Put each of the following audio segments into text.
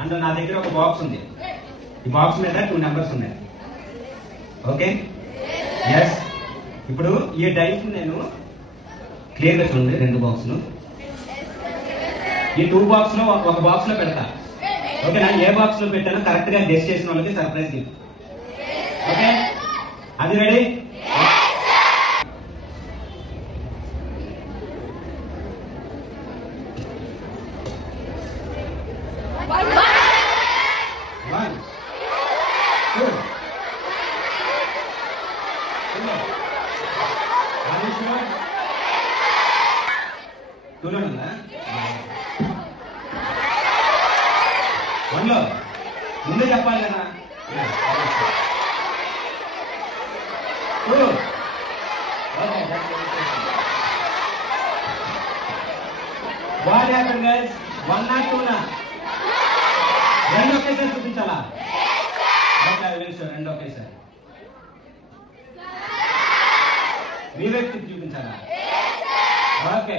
అందులో నా దగ్గర ఒక బాక్స్ ఉంది. ఈ బాక్స్ మీద 2 నెంబర్స్ ఉన్నాయి. Okay, yes. ఇప్పుడు ఈ డైస్ నేను క్లియర్గా చూడండి, 2 బాక్సులు. ఈ 2 బాక్స్ లో ఒక బాక్స్ లో పెడతా. ఓకేనా? ఏ బాక్స్ లో పెట్టానో కరెక్ట్ గా గెస్ చేసిన వాళ్ళకి సర్ప్రైజ్ గిఫ్ట్. ఓకే, అది రెడీ? ముందే చెప్పాలి కదా. What happen guys? 1 or 2 నా? 2 ఒకేసారి చూపించాలా? ఓకే, ఐ విల్ షో 2 ఒకేసారి. రీవెక్ట్ చూపించాలా? Okay,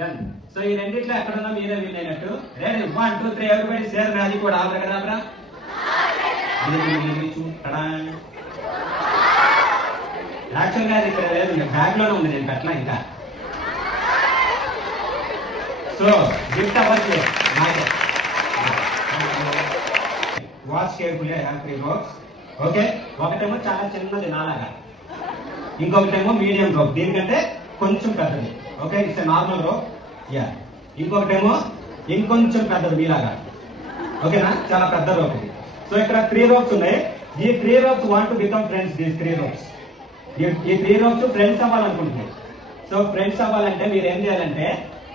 done. సో ఈ రెండిట్లో ఎక్కడున్నా మీరే విన్ అయినట్టు. రెడీ? 1 2 3 ఎవరిబడి షేర్. అది కూడా ఆపరా కదా, ఆపరా. యాక్చువల్గా అది ఇక్కడ లేదు, బ్యాగ్ లోనే ఉంది, నేను పెట్టలా ఇంకా. సో గిఫ్ట్ అవ్వచ్చు నాకే. Watch carefully, I have 3 box. Okay, ఒకటేమో చాలా చిన్నది నాలాగా, ఇంకొకటేమో మీడియం రోప్, దీనికంటే కొంచెం పెద్దది. Okay, it's normal rope. Yeah, ఇంకొకటేమో ఇంకొంచెం పెద్దది మీలాగా. ఓకేనా? చాలా పెద్ద రోప్ ఇది. సో ఇక్కడ 3 ropes ఉన్నాయి. ఈ 3 ropes want to become friends. These 3 ropes, ఈ 3 ropes ఫ్రెండ్స్ అవ్వాలనుకుంటున్నాయి. సో ఫ్రెండ్స్ అవ్వాలంటే మీరు ఏం చేయాలంటే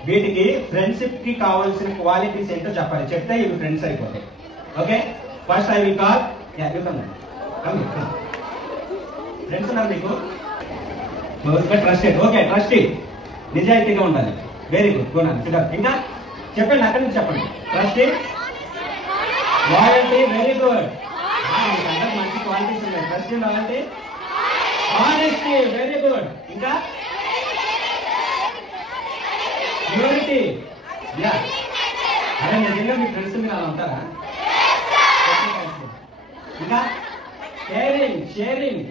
వీటికి ఫ్రెండ్షిప్ కి కావాల్సిన క్వాలిటీస్ ఏంటో చెప్పాలి. చెప్తే ఇవి ఫ్రెండ్స్ అయిపోతాయి. Okay, first I will call. Friends ఉన్నారు మీకు? ట్రస్టెడ్. ఓకే, ట్రస్టీ, నిజాయితీగా ఉండాలి. Very good, good. ఇంకా చెప్పండి, అక్కడి నుంచి చెప్పండి. Trusty, loyalty, very good. అందరికి మంచి క్వాలిటీస్ ఉన్నాయి. Trusty, loyalty, honesty, very good. ఇంకా ప్యూరిటీ. యా, అదే నిజంగా మీ ఫ్రెండ్స్ మీరు అలా ఉంటారా? ఇంకా కేరింగ్, షేరింగ్,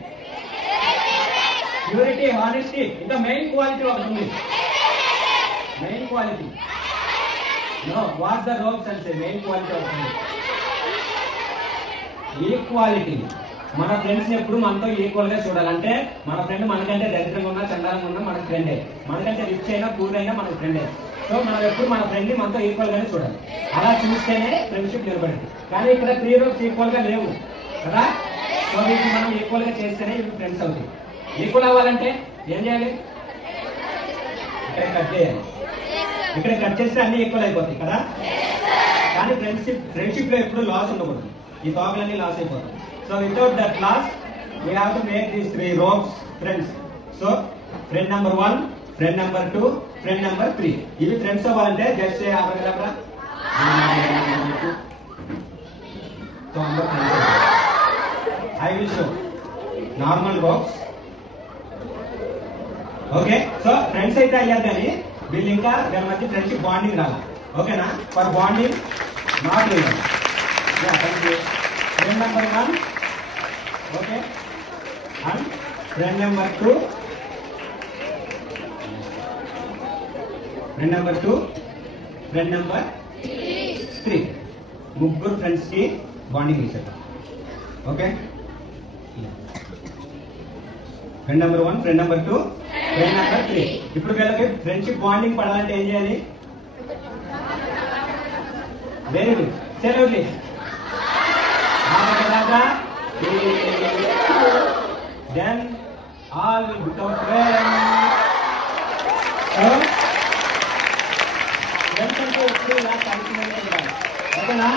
ప్యూరిటీ, ఆనెస్టీ. ఇంకా మెయిన్ క్వాలిటీ ఒకటి ఉంది. Main quality, no what the roles అంటే మెయిన్ క్వాలిటీ ఒకటి ఉంది. ఈక్వాలిటీ. మన ఫ్రెండ్స్ ఎప్పుడు మనతో ఈక్వల్ గా చూడాలంటే మన ఫ్రెండ్ మనకంటే దరిద్రంగా ఉన్నా, చండాలంగా ఉన్నా మనకు ఫ్రెండే. మనకంటే రిచ్ అయినా, పూర్ అయినా మనకు ఫ్రెండే. సో మనం ఎప్పుడు మన ఫ్రెండ్ ని మనతో ఈక్వల్ గానే చూడాలి. అలా చూస్తేనే ఫ్రెండ్షిప్ నిలబడింది. కానీ ఇక్కడ 3 ropes ఈక్వల్ గా లేవు కదా. సో వీటిని మనం ఈక్వల్ గా చేస్తేనే ఇవి ఫ్రెండ్స్ అవుతాయి. ఈక్వల్ అవ్వాలంటే ఏం చేయాలి? ఇక్కడ కట్ చేయాలి. ఇక్కడ కట్ చేస్తే అన్ని ఈక్వల్ అయిపోతాయి కదా. కానీ ఫ్రెండ్షిప్ లో ఎప్పుడు లాస్ ఉండకూడదు. ఈ తోకలన్నీ లాస్ అయిపోతాయి. So without that loss we have to make these 3 ropes friends. So friend number 1, friend number 2, friend number 3. ఇవి ఫ్రెండ్స్ అవ్వాలంటే జస్ట్ ఆపగలరా? So I will show normal box. Okay, so friends అయితే అయ్యారు, కానీ వీళ్ళు ఇంకా వీళ్ళ మధ్య ఫ్రెండ్షిప్ బాండింగ్ రావాలి. ఓకేనా? For bonding not real. Friend number 1, okay, and friend number 2, friend number 2, friend number 3. ముగ్గురు ఫ్రెండ్స్ కి బాండింగ్ ఇచ్చారు. Okay, friend number 1, friend number 2, friend number 3. ఇప్పుడు వీళ్ళకి ఫ్రెండ్షిప్ బాండింగ్ పడాలంటే ఏం చేయాలి? వెరీ గుడ్, సెలవులీ. Then all will become friends. So friends అంటే ఎప్పుడు ఇలా కలిసిమెలిసి ఉండాలి. ఓకేనా?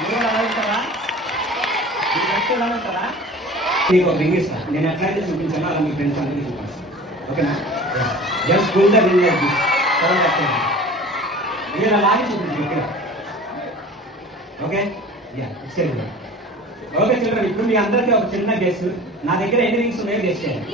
మీరు అలా ఉంటారా? మీ ఫ్రెండ్స్ ఎలా ఉంటారా? మీకు ఒక రింగ్ ఇస్తాను. నేను ఎట్లయితే చూపించానో అలా మీ ఫ్రెండ్స్ అందరికీ చూపిస్తాను. ఓకేనా? Just pull the ring like this. మీరు అలాగే చూపించండి ఇక్కడ. Okay, yeah, it's okay. Children, ఇప్పుడు మీ అందరికీ ఒక చిన్న గెస్. నా దగ్గర ఎన్ని రింగ్స్ ఉన్నాయో గెస్ చేయండి.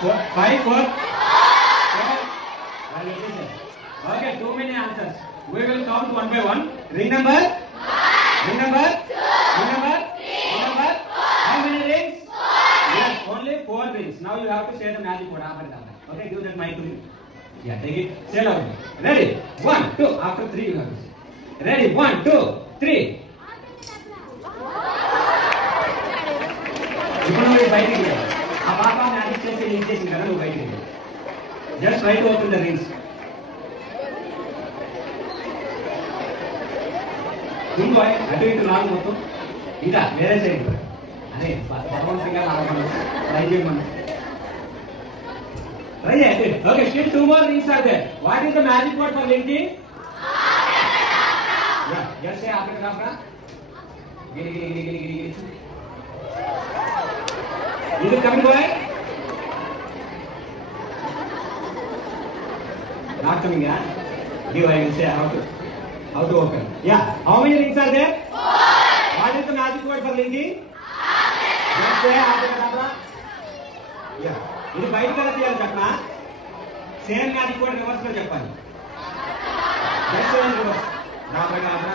5, 4. Okay, too many answers. We will count one by one. Ring number? Ring number? Ring number? Ring number? How many rings? Yes, only 4 rings. Now you have to say the magic word. Okay, give that mic to me. Yeah, take it. Say loudly. Ready? 1, 2. After 3 you have to say. Ready? 1, 2, 3. ఇప్పుడు నువ్వు బయటికి వెళ్ళావు. ఆ పాప మ్యాజిక్ చేసి లింక్ చేసింది కదా, నువ్వు బయటికి వెళ్ళావు. Just try to open the rings. ఇంకో అటు ఇటు నాలుగు మొత్తం ఇంకా వేరే సైడ్ అదే బలవంతంగా లాగమను ట్రై చేయమను. ట్రై చేయండి. Okay, still 2 more rings are there. What is the magic word for linking? Yeah, just say abracadabra. Giri giri giri giri giri giri. Is it coming, boy? Not coming, yeah? Give I will say how to open. Yeah, how many rings are there? 4. What is the magic word for linking? Just say abracadabra. Yeah. ఇది బయట కదా తీయాలి చెప్పనా? Same magic word reverse లో చెప్పాలి. Just say reverse. abracadabra.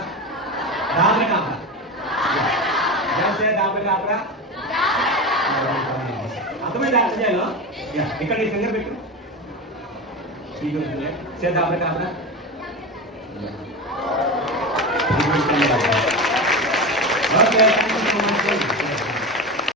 abracadabra. Just say abracadabra. అర్థమైంది అర్థం చేయాలో? యా, ఇక్కడ నీ ఫింగర్ పెట్టు. సే abracadabra. Okay, thank you so much.